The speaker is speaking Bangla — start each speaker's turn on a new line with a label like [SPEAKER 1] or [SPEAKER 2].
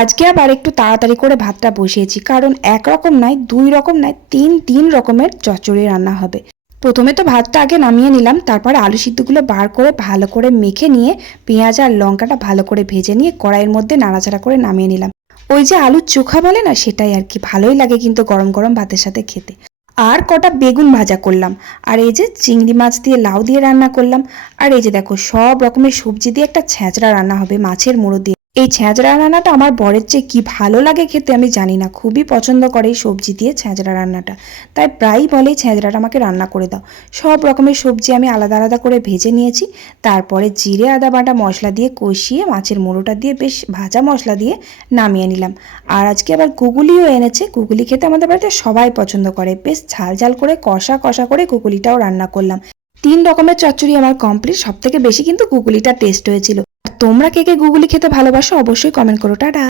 [SPEAKER 1] আজকে আবার একটু তাড়াতাড়ি করে ভাতটা বসিয়েছি, কারণ এক রকম নয়, দুই রকম নয়, তিন তিন রকমের চচ্চড়ি রান্না হবে। প্রথমে তো ভাতটা আগে নামিয়ে নিলাম, তারপরে আলু সিদ্ধগুলো বার করে ভালো করে মেখে নিয়ে পেঁয়াজ আর লঙ্কাটা ভালো করে ভেজে নিয়ে কড়াইয়ের মধ্যে নাড়াচাড়া করে নামিয়ে নিলাম। ওই যে আলুর চোখা বলে না, সেটাই আর কি, ভালোই লাগে কিন্তু গরম গরম ভাতের সাথে খেতে। আর কটা বেগুন ভাজা করলাম, আর এই যে চিংড়ি মাছ দিয়ে লাউ দিয়ে রান্না করলাম, আর এই যে দেখো সব রকমের সবজি দিয়ে একটা ছ্যাঁচড়া রান্না হবে, মাছের মুড়ো দিয়ে। এই ছ্যাঁচড়া রান্নাটা আমার বরের চেয়ে কী ভালো লাগে খেতে আমি জানি না। খুবই পছন্দ করে এই সবজি দিয়ে ছ্যাঁচড়া রান্নাটা। তাই প্রায়ই বলে এই ছ্যাঁচড়াটা আমাকে রান্না করে দাও। সব রকমের সবজি আমি আলাদা আলাদা করে ভেজে নিয়েছি। তারপরে জিরে, আদা বাটা মশলা দিয়ে কষিয়ে, মাছের মুড়োটা দিয়ে বেশ ভাজা মশলা দিয়ে নামিয়ে নিলাম। আর আজকে আবার গুগুলিও এনেছে। গুগুলি খেতে আমাদের বাড়িতে সবাই পছন্দ করে। বেশ ঝাল ঝাল করে কষা কষা করে গুগুলিটাও রান্না করলাম। তিন রকমের চচ্চড়ি আমার কমপ্লিট সব থেকে বেশি কিন্তু গুগুলিটা টেস্ট হয়েছিল। তোমরা কে কে গুগলি খেতে ভালোবাসো অবশ্যই কমেন্ট করো টাটা।